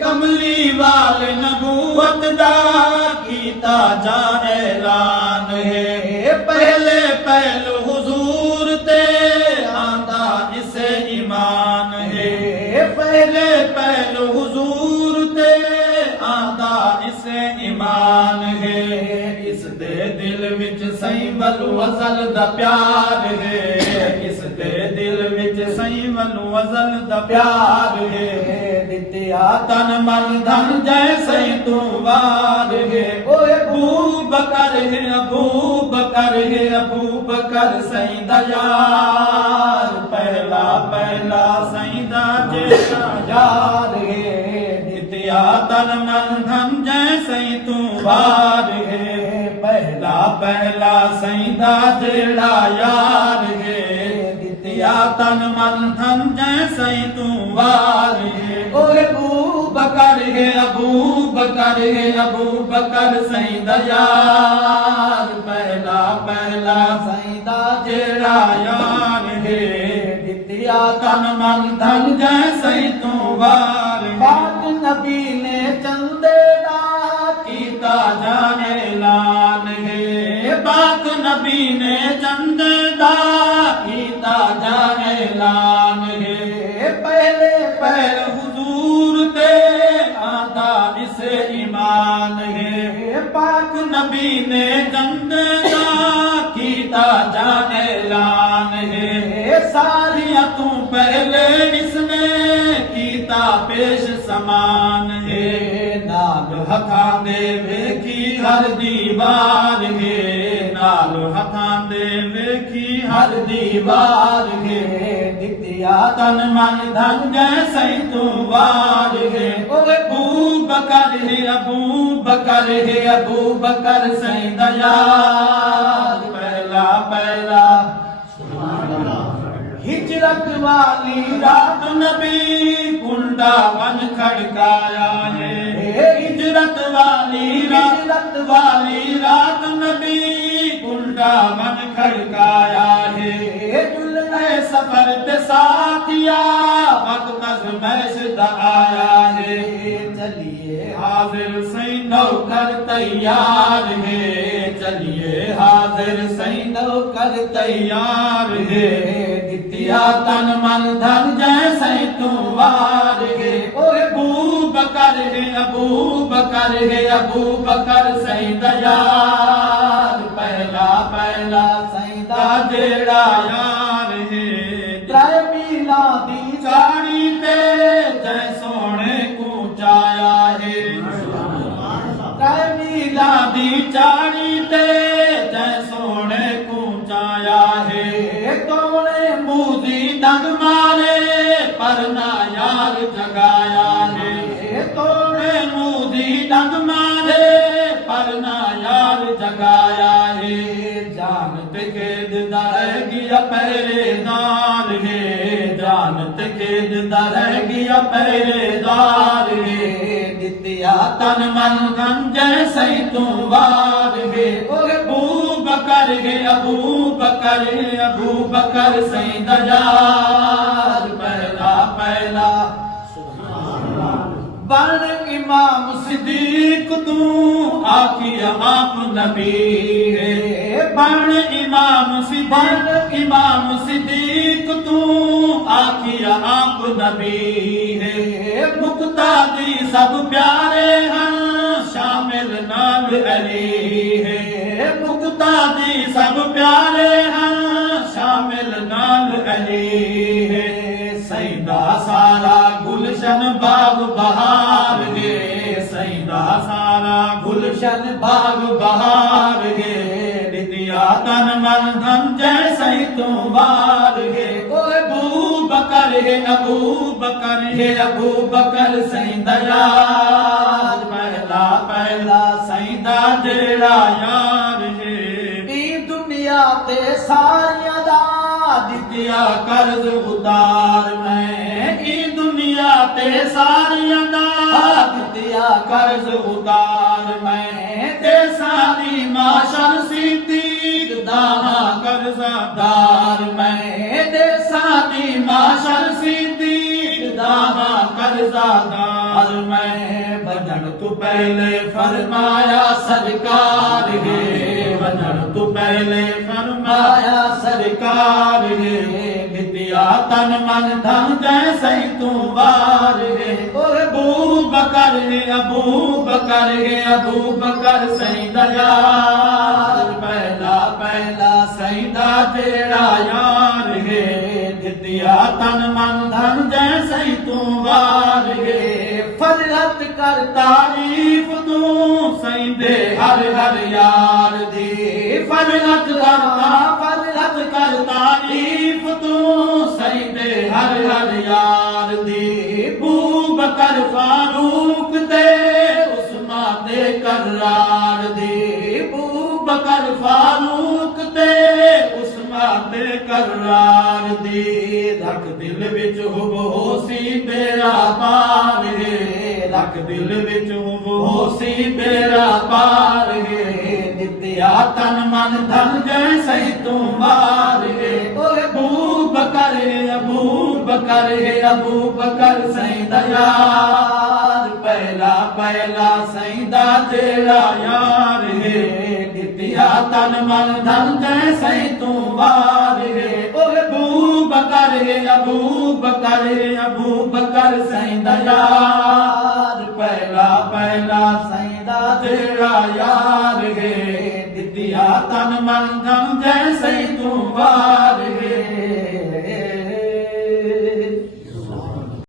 कमली वाल नबूवत दा कीता जा ऐलान है। पहले पहलू हुजूर ते आंदा इसे ईमान है। पहले पहलू हुजूर ते आंदा इसे ईमान है। इस दे दिल विच सही वलू अज़ल दा प्यार है। इस दे दिल विच सही वलू अज़ल दा प्यार है। दित्या तन मन धन जैसे तू वार है। ओए अबू बकर है, अबू बकर है, अबू बकर सही दयार। पहला पहला सही दा जेसा यार है। दित्या तन मन धन जैसे तू वार है। पहला पहला सही दा जेड़ा यार है। दित्या तन मन धन जैसे तू वार है। ओए अबू बकर है, अबू बकर है, अबू बकर सही दयार। पहला पहला सही दा जेड़ा यार है। दित्या तन मन धन जैसे तू वार। पाक नबी ने चंदे दा कीता जाने ऐलान है। पाक नबी ने चंदे दा कीता जाने ऐलान है। पहले पहले हुजूर ते आंदा इसे ईमान है। पाक नबी ने चंदे दा कीता जाने ऐलान है। सारिया तू पहले इसने कीता पेश समान है। नाल हथां दे वेखी हर दीवार है। नाल हथां दे वेखी हर दीवार है। दित्या तन मन धन जैसे तू वार है। ओए अबू बकर है, अबू बकर है, अबू बकर सही दयार। पहला पहला हिजरत वाली रात नबी कुंडा वन खड़काया है। हिजरत वाली रात नबी कुंडा वन खड़काया है। जुल्ले सफर ते साथिया वक्त मैश आया है। चलिए हाजिर सही नौकर तैयार है। चलिए हाजिर सही नौकर तैयार है। दित्या तन मन धन जैसे तू वार है। ओए अबू बकर है, अबू बकर है, अबू बकर सही दयार। पहला पहला सही दा जेड़ा यार है। त्रै मीला दी चाड़ी ते जै सोने को चाया है। त्रै मीला दी चाड़ी ते जै सोने को चाया है। तोड़े मूदी डंग मारे पर ना यार जगाया है। तोड़े मूदी डंग मारे पर ना यार जगाया है। जानत खेद रह गया पहरेदार है। जानत खेद रह गया पहरेदार है। दित्या तन मन धन जैसे तू वार है। ओए अबू बकर है, अबू बकर है, अबू बकर सही दयार। पहला पहला बन इमाम सिद्दीक तू आखिया आप नबी है। बन इमाम सिद्दीक तू आखिया आप नबी है। मुक्तादी सब प्यारे हैं शामिल नाल अली है। मुक्तादी सब प्यारे हैं शामिल नाल अली है। सईदा सारा गुलशन बाग बहार है। सईदा सारा गुलशन बाग बहार है। दित्या तन मन धन जैसे तू वार है। ओए अबू बकर है, अबू बकर है, अबू बकर सही दयार। पहला पहला सही दा जेड़ा यार है। दुनिया ते सारिया दा दित्या कर्ज उतार मैं। दुनिया ते सारिया दा दित्या कर्ज उतार मैं। ते सारी माशर सिद्दीक दाहा कर्जदार मैं। ते सारी माशर सिद्दीक दाहा कर्जदार और मैं वजन तू पहले फरमाया सरकार है, वजन तू पहले फरमाया सरकार है, विद्या तन मन धन जैसे तू वार है। अबू बकर है, अबू बकर है, अबू बकर सैयदा यार, पहला पहला सैयदा तेरा यार है, विद्या तन मन धन जैसे तू वार है। फजलत कर तारीफ तू सैयदे हर हर यार दी, फजलत कर तारीफ तू सैयदे हर हर यार दी। अबू बकर फारूक दे उस्मान दे करार दी, अबू बकर फारूक दे उस्मान दे करार दी। रख दिल विच होसी बेड़ा पार है, रख दिल विच होसी बेड़ा पार है, नित्या तन मन धन जैसे तू मार है। अबू बकर है, अबू बकर है, अबू बकर सैयदा यार, पहला पहला सैयदा तेरा यार है, नित्या तन मन धन जैसे तू मार है। अबू बकर है, अबू बकर है, अबू बकर सैयदा यार, पहला पहला सैयदा तेरा यार है, नित्या तन मन धन जैसे तू वार